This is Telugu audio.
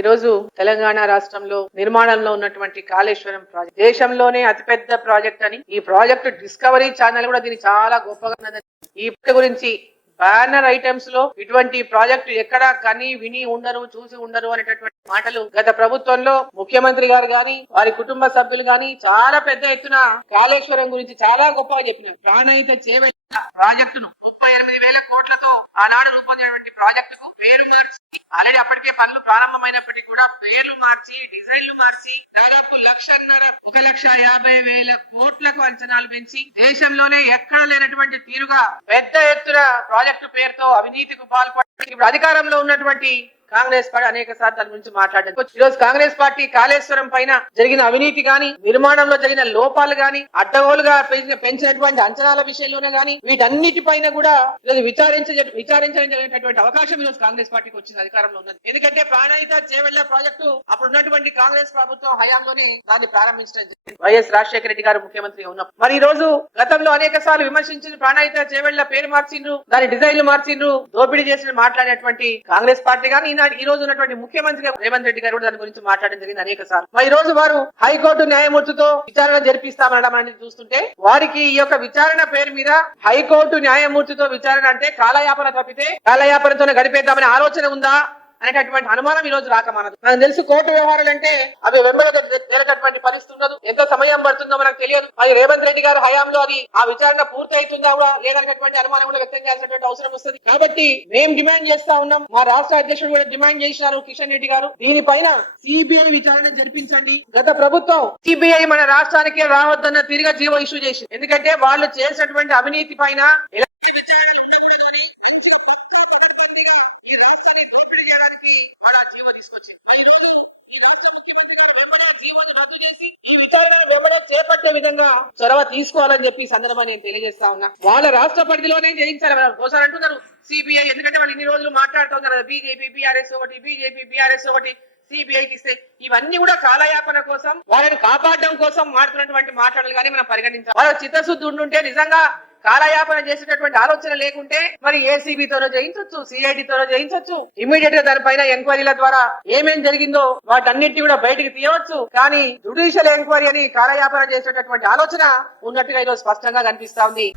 ఈ రోజు తెలంగాణ రాష్ట్రంలో నిర్మాణంలో ఉన్నటువంటి కాళేశ్వరం ప్రాజెక్ట్. దేశంలోనే అతిపెద్ద ప్రాజెక్ట్ అని ఈ ప్రాజెక్ట్ డిస్కవరీ ఛానల్ కూడా దీన్ని చాలా గొప్పగా ఉన్నదని. ఈ గురించి బ్యానర్ ఐటమ్స్లో ఇటువంటి ప్రాజెక్టు ఎక్కడ కని విని ఉండరు చూసి ఉండరు అనేటటువంటి మాటలు గత ప్రభుత్వంలో ముఖ్యమంత్రి గారు గాని వారి కుటుంబ సభ్యులు గాని చాలా పెద్ద ఎత్తున కాళేశ్వరం గురించి చాలా గొప్పగా చెప్పినారు. ప్రాణహిత చేవెళ్ళ ప్రాజెక్టును ముప్పై ఎనిమిది వేల కోట్లతో ఆనాడు రూపొందినటువంటి ప్రాజెక్టుకు పేరు మార్చి ఆల్రెడీ అప్పటికే పనులు ప్రారంభమైనప్పటికీ కూడా పేర్లు మార్చి డిజైన్లు మార్చి దాదాపు లక్షన్నర ఒక లక్ష యాభై వేల కోట్లకు అంచనాలు పెంచి దేశంలోనే ఎక్కడ లేనటువంటి తీరుగా పెద్ద ఎత్తున ప్రాజెక్టు పేరుతో అవినీతికి పాల్పడి ఇప్పుడు అధికారంలో ఉన్నటువంటి కాంగ్రెస్ పార్టీ అనేక సార్లు దాని గురించి మాట్లాడారు. ఈ రోజు కాంగ్రెస్ పార్టీ కాళేశ్వరం పైన జరిగిన అవినీతి గాని నిర్మాణంలో జరిగిన లోపాలు గాని అడ్డగోలుగా పెంచిన- పెంచినటువంటి అంచనాల విషయంలోనే గాని వీటన్నిటిపైన కూడా ఈరోజు విచారించ విచారించడం జరిగినటువంటి అవకాశం ఈరోజు కాంగ్రెస్ పార్టీకి వచ్చింది అధికారంలో ఉన్నది. ఎందుకంటే ప్రాణాయిత చేవెళ్ళ ప్రాజెక్టు అప్పుడు ఉన్నటువంటి కాంగ్రెస్ ప్రభుత్వం హయాంలోనే దాన్ని ప్రారంభించడం జరిగింది. వైఎస్ రాజశేఖర రెడ్డి గారు ముఖ్యమంత్రి ఉన్నప్పుడు. మరి ఈ రోజు గతంలో అనేక సార్లు విమర్శించిన ప్రాణాయిత చేవెళ్ళ పేరు మార్చిండ్రు దాని డిజైన్లు మార్చిండ్రు దోపిడీ చేసిన మాట్లాడేటువంటి కాంగ్రెస్ పార్టీ కానీ నాటి ఈ రోజు ఉన్నటువంటి ముఖ్యమంత్రి రేవంత్ రెడ్డి గారు కూడా దాని గురించి మాట్లాడడం జరిగింది అనేక సార్లు. మరి ఈ రోజు వారు హైకోర్టు న్యాయమూర్తితో విచారణ జరిపిస్తామనడం అనేది చూస్తుంటే వారికి ఈ యొక్క విచారణ పేరు మీద హైకోర్టు న్యాయమూర్తితో విచారణ అంటే కాలయాపన తప్పితే కాలయాపనతోనే గడిపేద్దామనే ఆలోచన ఉందా? అనేటటువంటి అనుమానం ఈ రోజు రాక మనకు తెలుసు కోర్టు వ్యవహారాలు అంటే అవి వెంబడేటటువంటి పరిస్థితి ఉండదు ఎంత సమయం పడుతుందో మనకు తెలియదు. అది రేవంత్ రెడ్డి గారి హయాంలో అది ఆ విచారణ పూర్తి అవుతుందా కూడా లేదనేటటువంటి అనుమానం కూడా వ్యక్తం చేయాల్సినటువంటి అవసరం వస్తుంది. కాబట్టి మేము డిమాండ్ చేస్తా ఉన్నాం. మా రాష్ట్ర అధ్యక్షుడు కూడా డిమాండ్ చేసినారు కిషన్ రెడ్డి గారు. దీనిపైన సిబిఐ విచారణ జరిపించండి. గత ప్రభుత్వం సిబిఐ మన రాష్ట్రానికి రావద్దన్న తిరిగి జీవో ఇష్యూ చేసింది. ఎందుకంటే వాళ్ళు చేసినటువంటి అవినీతి పైన ఎలాంటి విచారణ ఉండకూడదని ఈ రాష్ట్రాన్ని దోపిడీ చేయడానికి వాళ్ళ జీవో తీసుకొచ్చింది. ఈ రాష్ట్ర ముఖ్యమంత్రి గారు వెంబడే జీవోని రద్దు చేసి ఈ విచారణను వెంబడే విధంగా చొరవ తీసుకోవాలని చెప్పి సందర్భం సందర్భంగా నేను తెలియజేస్తా ఉన్నా. వాళ్ళ రాష్ట్ర పరిధిలోనే చేయించాలి వాళ్ళు ఒకసారి అంటున్నారు సిబిఐ ఎందుకంటే వాళ్ళు ఇన్ని రోజులు మాట్లాడుతున్నారు బీజేపీ బీఆర్ఎస్ ఒకటి బీజేపీ బీఆర్ఎస్ ఒకటి సిబిఐకి ఇస్తే ఇవన్నీ కూడా కాలయాపన కోసం వాళ్ళని కాపాడడం కోసం మాట్లాడుతున్నటువంటి మాటలు కానీ మనం పరిగణించాలి. వాళ్ళ చిత్తశుద్ధి ఉండుంటే నిజంగా కాలయాపన చేసేటటువంటి ఆలోచన లేకుంటే మరి ఏసీబీతోనో చేయించవచ్చు సిఐడి చేయించవచ్చు ఇమీడియట్గా దానిపైన ఎంక్వైరీల ద్వారా ఏమేం జరిగిందో వాటన్నిటి కూడా బయటికి తీయవచ్చు. కానీ జుడిషియల్ ఎంక్వైరీ అని కాలయాపన చేసేటటువంటి ఆలోచన ఉన్నట్టుగా ఈరోజు స్పష్టంగా కనిపిస్తా ఉంది.